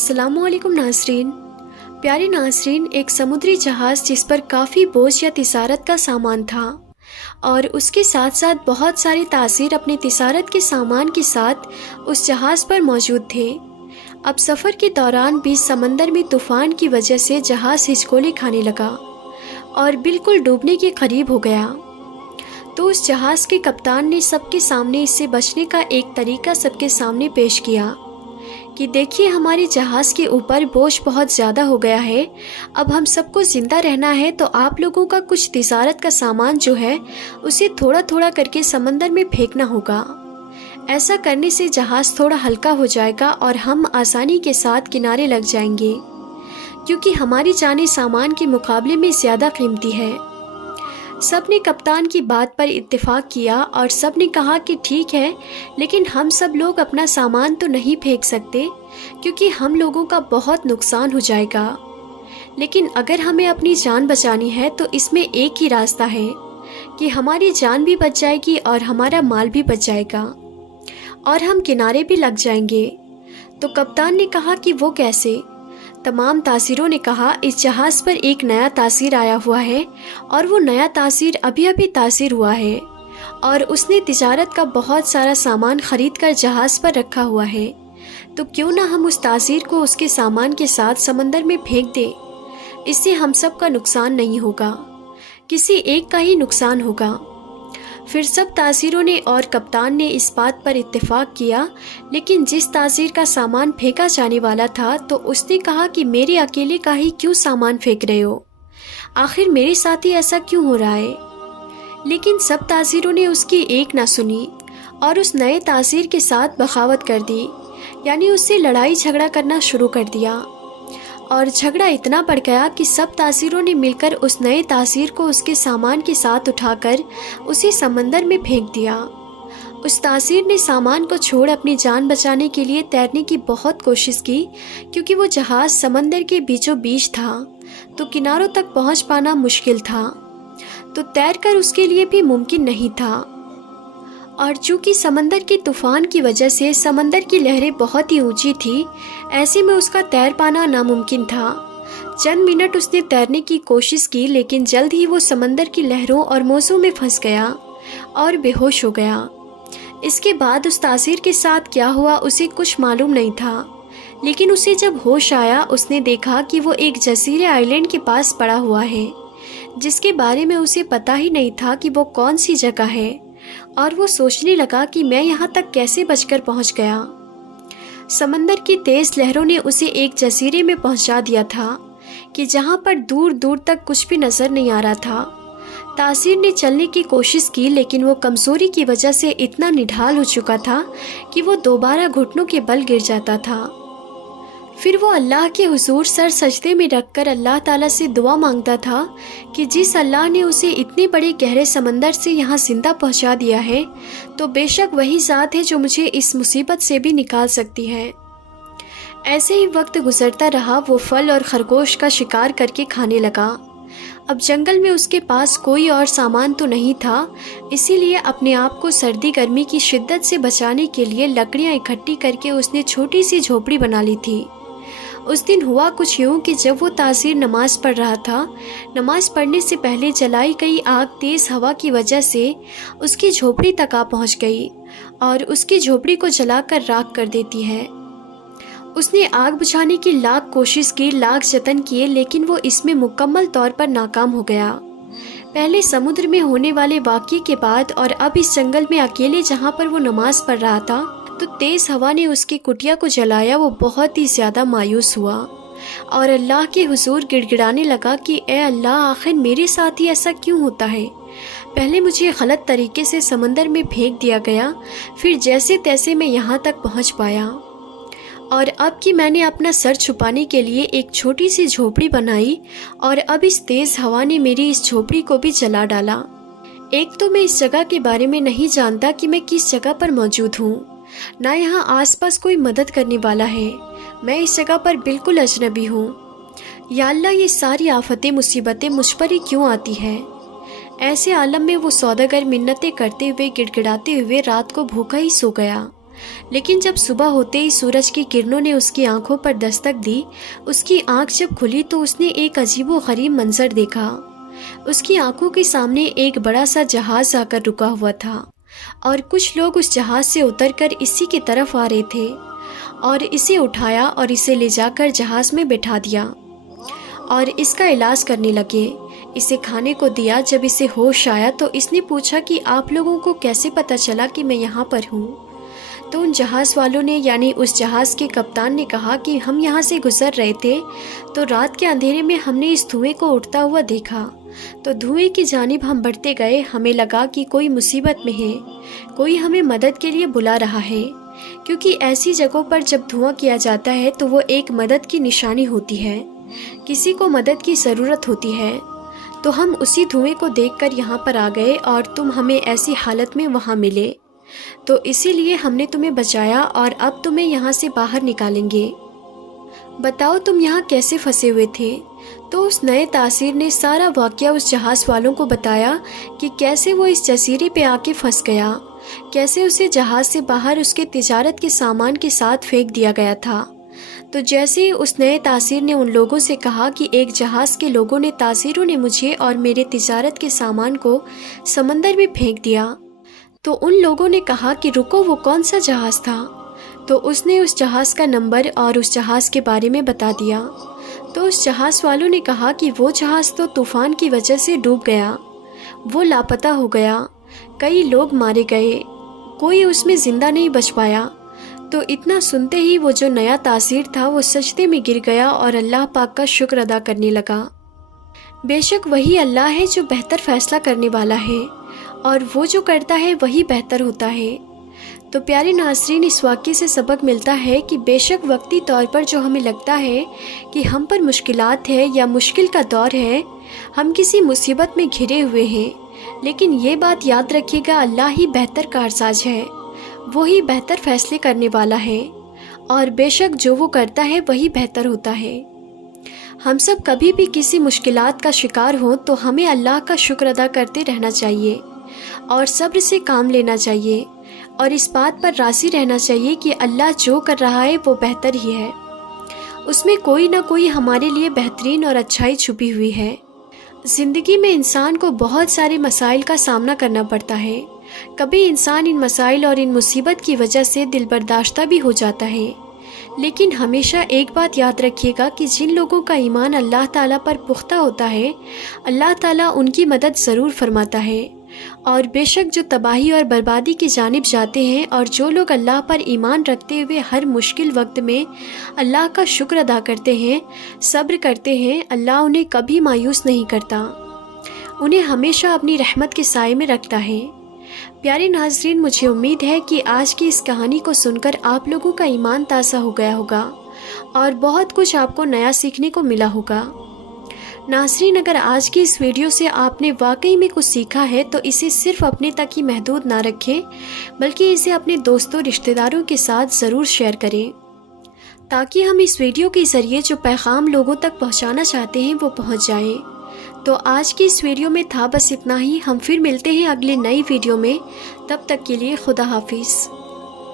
अस्सलाम वालेकुम नाज़रीन। प्यारे नाज़रीन, एक समुद्री जहाज़ जिस पर काफ़ी बोझ या तिजारत का सामान था और उसके साथ साथ बहुत सारे तासीर अपने तिजारत के सामान के साथ उस जहाज़ पर मौजूद थे। अब सफ़र के दौरान बीच समंदर में तूफ़ान की वजह से जहाज़ हिचकोले खाने लगा और बिल्कुल डूबने के करीब हो गया। तो उस जहाज़ के कप्तान ने सबके सामने इससे बचने का एक तरीका सबके सामने पेश किया कि देखिए, हमारे जहाज़ के ऊपर बोझ बहुत ज़्यादा हो गया है। अब हम सबको ज़िंदा रहना है तो आप लोगों का कुछ तिजारत का सामान जो है उसे थोड़ा थोड़ा करके समंदर में फेंकना होगा। ऐसा करने से जहाज़ थोड़ा हल्का हो जाएगा और हम आसानी के साथ किनारे लग जाएंगे, क्योंकि हमारी जानें सामान के मुकाबले में ज़्यादा कीमती है। सब ने कप्तान की बात पर इत्तेफाक किया और सब ने कहा कि ठीक है, लेकिन हम सब लोग अपना सामान तो नहीं फेंक सकते क्योंकि हम लोगों का बहुत नुकसान हो जाएगा। लेकिन अगर हमें अपनी जान बचानी है तो इसमें एक ही रास्ता है कि हमारी जान भी बच जाएगी और हमारा माल भी बच जाएगा और हम किनारे भी लग जाएंगे। तो कप्तान ने कहा कि वो कैसे? तमाम तासीरों ने कहा, इस जहाज़ पर एक नया तासीर आया हुआ है और वो नया तासीर अभी अभी तासीर हुआ है और उसने तिजारत का बहुत सारा सामान ख़रीद कर जहाज़ पर रखा हुआ है। तो क्यों ना हम उस तासीर को उसके सामान के साथ समंदर में फेंक दें। इससे हम सब का नुकसान नहीं होगा, किसी एक का ही नुकसान होगा। फिर सब तासीरों ने और कप्तान ने इस बात पर इत्तेफाक किया, लेकिन जिस तासीर का सामान फेंका जाने वाला था तो उसने कहा कि मेरे अकेले का ही क्यों सामान फेंक रहे हो, आखिर मेरे साथ ही ऐसा क्यों हो रहा है। लेकिन सब तासीरों ने उसकी एक ना सुनी और उस नए तासीर के साथ बगावत कर दी, यानी उससे लड़ाई झगड़ा करना शुरू कर दिया। और झगड़ा इतना बढ़ गया कि सब तासीरों ने मिलकर उस नए तासीर को उसके सामान के साथ उठाकर उसे समंदर में फेंक दिया। उस तासीर ने सामान को छोड़ अपनी जान बचाने के लिए तैरने की बहुत कोशिश की, क्योंकि वो जहाज़ समंदर के बीचों बीच था तो किनारों तक पहुंच पाना मुश्किल था, तो तैरकर उसके लिए भी मुमकिन नहीं था। और चूँकि समंदर के तूफ़ान की वजह से समंदर की लहरें बहुत ही ऊंची थी, ऐसे में उसका तैर पाना नामुमकिन था। चंद मिनट उसने तैरने की कोशिश की, लेकिन जल्द ही वो समंदर की लहरों और मौजों में फंस गया और बेहोश हो गया। इसके बाद उस तासीर के साथ क्या हुआ उसे कुछ मालूम नहीं था, लेकिन उसे जब होश आया उसने देखा कि वो एक जजीरे आइलैंड के पास पड़ा हुआ है, जिसके बारे में उसे पता ही नहीं था कि वो कौन सी जगह है। और वो सोचने लगा कि मैं यहाँ तक कैसे बचकर पहुँच गया। समंदर की तेज लहरों ने उसे एक जजीरे में पहुँचा दिया था कि जहाँ पर दूर दूर तक कुछ भी नज़र नहीं आ रहा था। तासीर ने चलने की कोशिश की, लेकिन वो कमज़ोरी की वजह से इतना निढाल हो चुका था कि वो दोबारा घुटनों के बल गिर जाता था। फिर वो अल्लाह के हुजूर सर सजदे में रखकर अल्लाह ताला से दुआ मांगता था कि जिस अल्लाह ने उसे इतने बड़े गहरे समंदर से यहाँ जिंदा पहुँचा दिया है, तो बेशक वही ज़ात है जो मुझे इस मुसीबत से भी निकाल सकती है। ऐसे ही वक्त गुजरता रहा। वो फल और खरगोश का शिकार करके खाने लगा। अब जंगल में उसके पास कोई और सामान तो नहीं था, इसीलिए अपने आप को सर्दी गर्मी की शिद्दत से बचाने के लिए लकड़ियाँ इकट्ठी करके उसने छोटी सी झोपड़ी बना ली थी। उस दिन हुआ कुछ यूँ कि जब वो तासीर नमाज पढ़ रहा था, नमाज पढ़ने से पहले जलाई गई आग तेज़ हवा की वजह से उसकी झोपड़ी तक आ पहुँच गई और उसकी झोपड़ी को जलाकर राख कर देती है। उसने आग बुझाने की लाख कोशिश की, लाख जतन किए, लेकिन वो इसमें मुकम्मल तौर पर नाकाम हो गया। पहले समुद्र में होने वाले वाक़ये के बाद और अब इस जंगल में अकेले जहाँ पर वो नमाज पढ़ रहा था, तो तेज़ हवा ने उसकी कुटिया को जलाया। वो बहुत ही ज़्यादा मायूस हुआ और अल्लाह के हुजूर गिड़गिड़ाने लगा कि ए अल्लाह, आखिर मेरे साथ ही ऐसा क्यों होता है। पहले मुझे गलत तरीके से समंदर में फेंक दिया गया, फिर जैसे तैसे मैं यहाँ तक पहुँच पाया, और अब कि मैंने अपना सर छुपाने के लिए एक छोटी सी झोपड़ी बनाई और अब इस तेज़ हवा ने मेरी इस झोपड़ी को भी जला डाला। एक तो मैं इस जगह के बारे में नहीं जानता कि मैं किस जगह पर मौजूद हूँ, ना यहाँ आसपास कोई मदद करने वाला है। मैं इस जगह पर बिल्कुल अजनबी हूँ। या अल्लाह, ये सारी आफतें मुसीबतें मुझ पर ही क्यों आती हैं। ऐसे आलम में वो सौदागर मिन्नतें करते हुए गिड़गिड़ाते हुए रात को भूखा ही सो गया। लेकिन जब सुबह होते ही सूरज की किरणों ने उसकी आंखों पर दस्तक दी, उसकी आंख जब खुली तो उसने एक अजीबोगरीब मंजर देखा। उसकी आंखों के सामने एक बड़ा सा जहाज आकर रुका हुआ था और कुछ लोग उस जहाज से उतरकर इसी की तरफ आ रहे थे और इसे उठाया और इसे ले जाकर जहाज में बिठा दिया और इसका इलाज करने लगे। इसे खाने को दिया। जब इसे होश आया तो इसने पूछा कि आप लोगों को कैसे पता चला कि मैं यहाँ पर हूँ। तो उन जहाज़ वालों ने यानी उस जहाज़ के कप्तान ने कहा कि हम यहाँ से गुजर रहे थे तो रात के अंधेरे में हमने इस धुएं को उठता हुआ देखा, तो धुएं की जानिब हम बढ़ते गए। हमें लगा कि कोई मुसीबत में है, कोई हमें मदद के लिए बुला रहा है, क्योंकि ऐसी जगहों पर जब धुआं किया जाता है तो वो एक मदद की निशानी होती है, किसी को मदद की ज़रूरत होती है। तो हम उसी धुएं को देखकर यहाँ पर आ गए और तुम हमें ऐसी हालत में वहाँ मिले, तो इसीलिए हमने तुम्हें बचाया और अब तुम्हें यहाँ से बाहर निकालेंगे। बताओ तुम यहाँ कैसे फंसे हुए थे। तो उस नए तासीर ने सारा वाक़या उस जहाज़ वालों को बताया कि कैसे वो इस जजीरे पे आके फंस गया, कैसे उसे जहाज़ से बाहर उसके तिजारत के सामान के साथ फेंक दिया गया था। तो जैसे ही उस नए तासीर ने उन लोगों से कहा कि एक जहाज़ के लोगों ने तासीरों ने मुझे और मेरे तिजारत के सामान को समंदर में फेंक दिया, तो उन लोगों ने कहा कि रुको, वो कौन सा जहाज़ था। तो उसने उस जहाज़ का नंबर और उस जहाज़ के बारे में बता दिया। तो उस जहाज़ वालों ने कहा कि वो जहाज़ तो तूफ़ान की वजह से डूब गया, वो लापता हो गया, कई लोग मारे गए, कोई उसमें ज़िंदा नहीं बच पाया। तो इतना सुनते ही वो जो नया तासीर था वो सजदे में गिर गया और अल्लाह पाक का शुक्र अदा करने लगा। बेशक वही अल्लाह है जो बेहतर फ़ैसला करने वाला है और वो जो करता है वही बेहतर होता है। तो प्यारे नाज़रीन, इस वाक़ये से सबक मिलता है कि बेशक वक्ती तौर पर जो हमें लगता है कि हम पर मुश्किलात है या मुश्किल का दौर है, हम किसी मुसीबत में घिरे हुए हैं, लेकिन ये बात याद रखिएगा, अल्लाह ही बेहतर कारसाज है, वही बेहतर फ़ैसले करने वाला है और बेशक जो वो करता है वही बेहतर होता है। हम सब कभी भी किसी मुश्किलात का शिकार हों तो हमें अल्लाह का शुक्र अदा करते रहना चाहिए और सब्र से काम लेना चाहिए और इस बात पर राज़ी रहना चाहिए कि अल्लाह जो कर रहा है वो बेहतर ही है, उसमें कोई ना कोई हमारे लिए बेहतरीन और अच्छाई छुपी हुई है। ज़िंदगी में इंसान को बहुत सारे मसाइल का सामना करना पड़ता है। कभी इंसान इन मसाइल और इन मुसीबत की वजह से दिल बर्दाश्ता भी हो जाता है, लेकिन हमेशा एक बात याद रखिएगा कि जिन लोगों का ईमान अल्लाह ताला पर पुख्ता होता है, अल्लाह ताला उनकी मदद ज़रूर फरमाता है। और बेशक जो तबाही और बर्बादी की जानिब जाते हैं और जो लोग अल्लाह पर ईमान रखते हुए हर मुश्किल वक्त में अल्लाह का शुक्र अदा करते हैं, सब्र करते हैं, अल्लाह उन्हें कभी मायूस नहीं करता, उन्हें हमेशा अपनी रहमत के साए में रखता है। प्यारे नाज़रीन, मुझे उम्मीद है कि आज की इस कहानी को सुनकर आप लोगों का ईमान ताज़ा हो गया होगा और बहुत कुछ आपको नया सीखने को मिला होगा। नाज़रीन, अगर आज की इस वीडियो से आपने वाकई में कुछ सीखा है तो इसे सिर्फ अपने तक ही महदूद ना रखें, बल्कि इसे अपने दोस्तों रिश्तेदारों के साथ ज़रूर शेयर करें, ताकि हम इस वीडियो के ज़रिए जो पैगाम लोगों तक पहुंचाना चाहते हैं वो पहुंच जाए। तो आज की इस वीडियो में था बस इतना ही। हम फिर मिलते हैं अगले नई वीडियो में, तब तक के लिए खुदा हाफिज़।